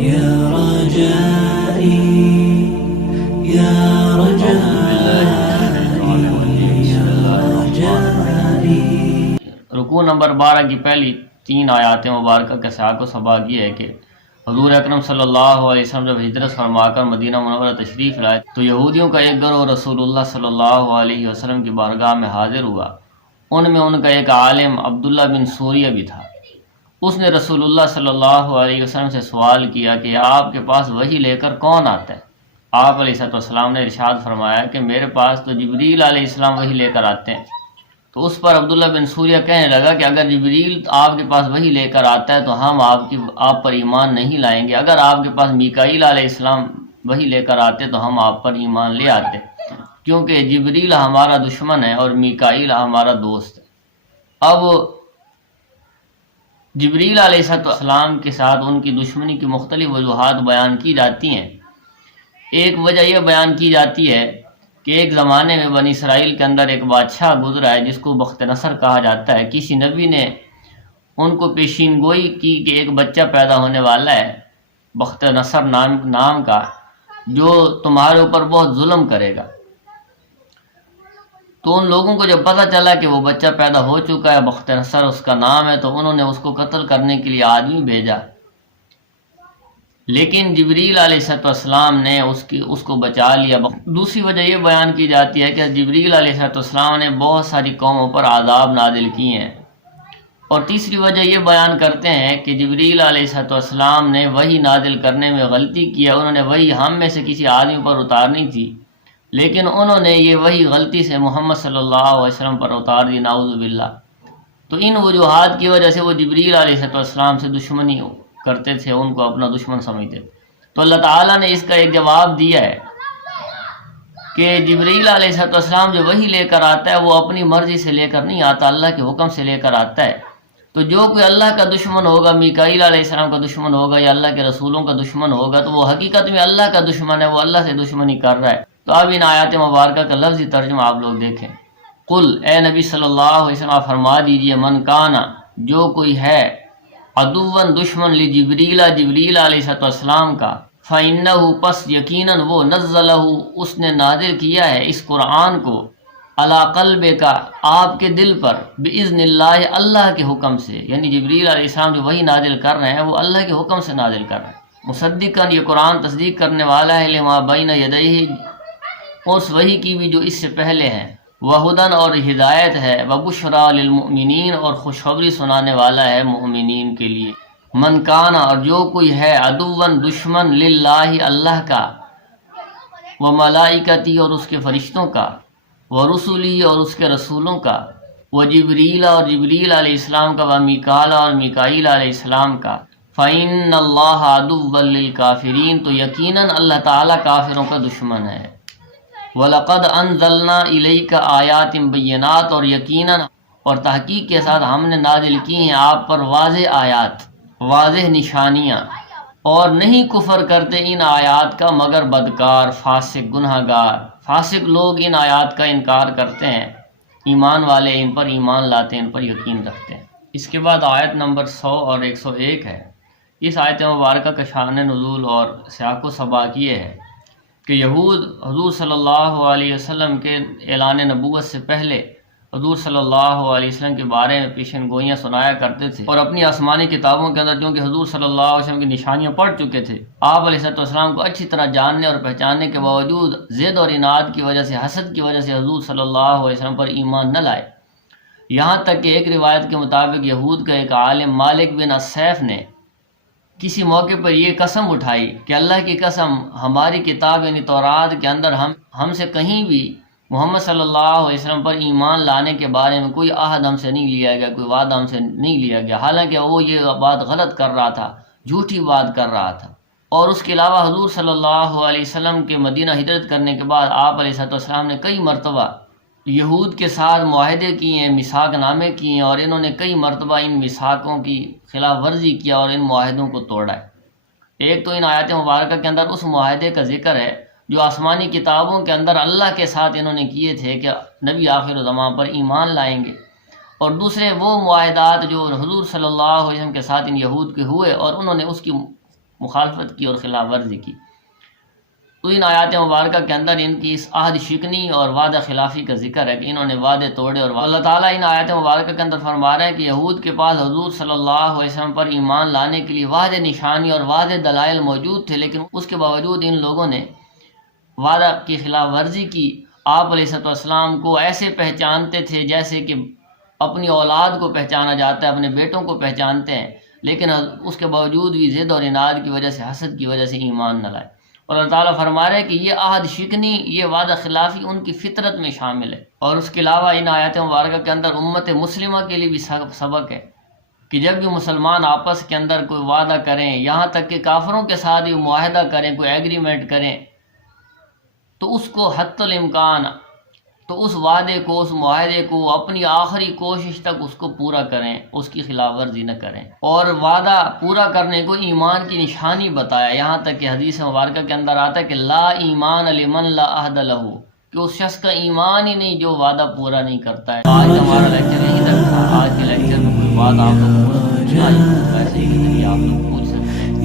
يا رجائي يا رجائي. رکوع نمبر 12 کی پہلی 3 آیات مبارکہ کا سیاق و سباق یہ ہے کہ حضور اکرم صلی اللہ علیہ وسلم جب ہجرت فرما کر مدینہ منورہ تشریف لائے تو یہودیوں کا ایک گروہ رسول اللہ صلی اللہ علیہ وسلم کی بارگاہ میں حاضر ہوا. ان میں ان کا ایک عالم عبداللہ بن سوریہ بھی تھا. اس نے رسول اللہ صلی اللہ علیہ وسلم سے سوال کیا کہ آپ کے پاس وحی لے کر کون آتا ہے؟ آپ علیہ السلام نے ارشاد فرمایا کہ میرے پاس تو جبریل علیہ السلام وحی لے کر آتے ہیں. تو اس پر عبداللہ بن سوریہ کہنے لگا کہ اگر جبریل آپ کے پاس وحی لے کر آتا ہے تو ہم آپ پر ایمان نہیں لائیں گے. اگر آپ کے پاس میکائیل علیہ السلام وحی لے کر آتے تو ہم آپ پر ایمان لے آتے، کیونکہ جبریل ہمارا دشمن ہے اور میکائیل ہمارا دوست ہے. اب جبریل علیہ السلام کے ساتھ ان کی دشمنی کی مختلف وجوہات بیان کی جاتی ہیں. ایک وجہ یہ بیان کی جاتی ہے کہ ایک زمانے میں بنی اسرائیل کے اندر ایک بادشاہ گزرا ہے جس کو بخت نصر کہا جاتا ہے. کسی نبی نے ان کو پیشین گوئی کی کہ ایک بچہ پیدا ہونے والا ہے بخت نصر نام کا، جو تمہارے اوپر بہت ظلم کرے گا. تو ان لوگوں کو جب پتہ چلا کہ وہ بچہ پیدا ہو چکا ہے، بخت نصر اس کا نام ہے، تو انہوں نے اس کو قتل کرنے کے لیے آدمی بھیجا. لیکن جبریل علیہ السلام نے اس کو بچا لیا. دوسری وجہ یہ بیان کی جاتی ہے کہ جبریل علیہ السلام نے بہت ساری قوموں پر عذاب نازل کیے ہیں. اور تیسری وجہ یہ بیان کرتے ہیں کہ جبریل علیہ السلام نے وحی نازل کرنے میں غلطی کیا. انہوں نے وحی ہم میں سے کسی آدمی پر اتارنی تھی، لیکن انہوں نے یہ وحی غلطی سے محمد صلی اللہ علیہ وسلم پر اتار دی، نعوذ باللہ. تو ان وجوہات کی وجہ سے وہ جبریل علیہ السلام سے دشمنی کرتے تھے، ان کو اپنا دشمن سمجھتے تھے. تو اللہ تعالیٰ نے اس کا ایک جواب دیا ہے کہ جبریل علیہ السلام جو وحی لے کر آتا ہے وہ اپنی مرضی سے لے کر نہیں آتا، اللہ کے حکم سے لے کر آتا ہے. تو جو کوئی اللہ کا دشمن ہوگا، میکائیل علیہ السلام کا دشمن ہوگا یا اللہ کے رسولوں کا دشمن ہوگا، تو وہ حقیقت میں اللہ کا دشمن ہے، وہ اللہ سے دشمنی کر رہا ہے. تو اب ان آیات مبارکہ کا لفظی ترجمہ آپ لوگ دیکھیں. قل، اے نبی صلی اللہ علیہ وسلم آپ فرما دیجئے، من کانا، جو کوئی ہے، عدوً دشمن، لجبریل، جبریل علیہ السلام کا، فَإِنَّهُ پس یقیناً وہ، نزلہ اس نے نازل کیا ہے اس قرآن کو، علی قلبک آپ کے دل پر، بإذن اللہ اللہ کے حکم سے. یعنی جبریل علیہ السلام جو وحی نازل کر رہے ہیں وہ اللہ کے حکم سے نازل کر رہے ہیں. مصدقاً یہ قرآن تصدیق کرنے والا ہے، لما بین یدیہ اس وحی کی بھی جو اس سے پہلے ہیں، وہدن اور ہدایت ہے، وبشریٰ للمؤمنین اور خوشخبری سنانے والا ہے مؤمنین کے لیے. من کانا اور جو کوئی ہے، عدوً دشمن، للہ اللہ کا، وملائکتی اور اس کے فرشتوں کا، ورسلی اور اس کے رسولوں کا، وجبریل اور جبریل علیہ السلام کا، ومیکال اور میکائیل علیہ السلام کا، فإن اللہ عدو للکافرین تو یقیناً اللہ تعالیٰ کافروں کا دشمن ہے. وَلَقَدْ أَنزَلْنَا إِلَيْكَ آیَاتٍ بَيِّنَاتٍ اور یقیناً اور تحقیق کے ساتھ ہم نے نازل کی ہیں آپ پر واضح آیات، واضح نشانیاں، اور نہیں کفر کرتے ان آیات کا مگر بدکار، فاسق، گناہ گار. فاسق لوگ ان آیات کا انکار کرتے ہیں، ایمان والے ان پر ایمان لاتے ہیں، ان پر یقین رکھتے ہیں. اس کے بعد آیت نمبر 100 اور 101 ہے. اس آیت مبارکہ کا شان نزول اور سیاق و سباق یہ ہے کہ یہود حضور صلی اللہ علیہ وسلم کے اعلان نبوت سے پہلے حضور صلی اللہ علیہ وسلم کے بارے میں پیشن گوئیاں سنایا کرتے تھے، اور اپنی آسمانی کتابوں کے اندر چونکہ حضور صلی اللہ علیہ وسلم کی نشانیاں پڑھ چکے تھے، آپ علیہ السلام کو اچھی طرح جاننے اور پہچاننے کے باوجود ضد اور اناد کی وجہ سے، حسد کی وجہ سے حضور صلی اللہ علیہ وسلم پر ایمان نہ لائے. یہاں تک کہ ایک روایت کے مطابق یہود کا ایک عالم مالک بن السیف نے کسی موقع پر یہ قسم اٹھائی کہ اللہ کی قسم، ہماری کتاب یعنی تورات کے اندر ہم سے کہیں بھی محمد صلی اللہ علیہ وسلم پر ایمان لانے کے بارے میں کوئی عہد ہم سے نہیں لیا گیا، کوئی وعدہ ہم سے نہیں لیا گیا. حالانکہ وہ یہ بات غلط کر رہا تھا، جھوٹی بات کر رہا تھا. اور اس کے علاوہ حضور صلی اللہ علیہ وسلم کے مدینہ ہجرت کرنے کے بعد آپ علیہ السلام نے کئی مرتبہ یہود کے ساتھ معاہدے کیے ہیں، میثاق نامے کیے ہیں، اور انہوں نے کئی مرتبہ ان میثاقوں کی خلاف ورزی کیا اور ان معاہدوں کو توڑا ہے. ایک تو ان آیات مبارکہ کے اندر اس معاہدے کا ذکر ہے جو آسمانی کتابوں کے اندر اللہ کے ساتھ انہوں نے کیے تھے کہ نبی آخر زمان پر ایمان لائیں گے، اور دوسرے وہ معاہدات جو حضور صلی اللہ علیہ وسلم کے ساتھ ان یہود کے ہوئے اور انہوں نے اس کی مخالفت کی اور خلاف ورزی کی۔ تو ان آیات مبارکہ کے اندر ان کی اس عہد شکنی اور وعدہ خلافی کا ذکر ہے کہ انہوں نے وعدے توڑے، اور اللہ تعالیٰ ان آیات مبارکہ کے اندر فرما رہے ہیں کہ یہود کے پاس حضور صلی اللہ علیہ وسلم پر ایمان لانے کے لیے واضح نشانی اور واضح دلائل موجود تھے، لیکن اس کے باوجود ان لوگوں نے وعدہ کی خلاف ورزی کی۔ آپ علیہ السلام کو ایسے پہچانتے تھے جیسے کہ اپنی اولاد کو پہچانا جاتا ہے، اپنے بیٹوں کو پہچانتے ہیں، لیکن اس کے باوجود بھی ضد اور عناد کی وجہ سے، حسد کی وجہ سے ایمان نہ لائے۔ اور اللہ تعالیٰ فرما رہے ہیں کہ یہ عہد شکنی، یہ وعدہ خلافی ان کی فطرت میں شامل ہے۔ اور اس کے علاوہ ان آیات مبارکہ کے اندر امت مسلمہ کے لیے بھی سبق ہے کہ جب بھی مسلمان آپس کے اندر کوئی وعدہ کریں، یہاں تک کہ کافروں کے ساتھ بھی معاہدہ کریں، کوئی ایگریمنٹ کریں، تو اس کو حتی الامکان، تو اس وعدے کو، اس معاہدے کو اپنی آخری کوشش تک اس کو پورا کریں، اس کی خلاف ورزی نہ کریں۔ اور وعدہ پورا کرنے کو ایمان کی نشانی بتایا، یہاں تک کہ حدیث مبارکہ کے اندر آتا ہے کہ لا ایمان لمن لا عہد لہ، کہ اس شخص کا ایمان ہی نہیں جو وعدہ پورا نہیں کرتا ہے۔ آج ہمارا لیکچر یہیں تک تھا۔ آج کے لیکچر میں کوئی بات آپ لوگ پوچھنا ہے ویسے ہی آپ لوگ پوچھ سکتے ہیں۔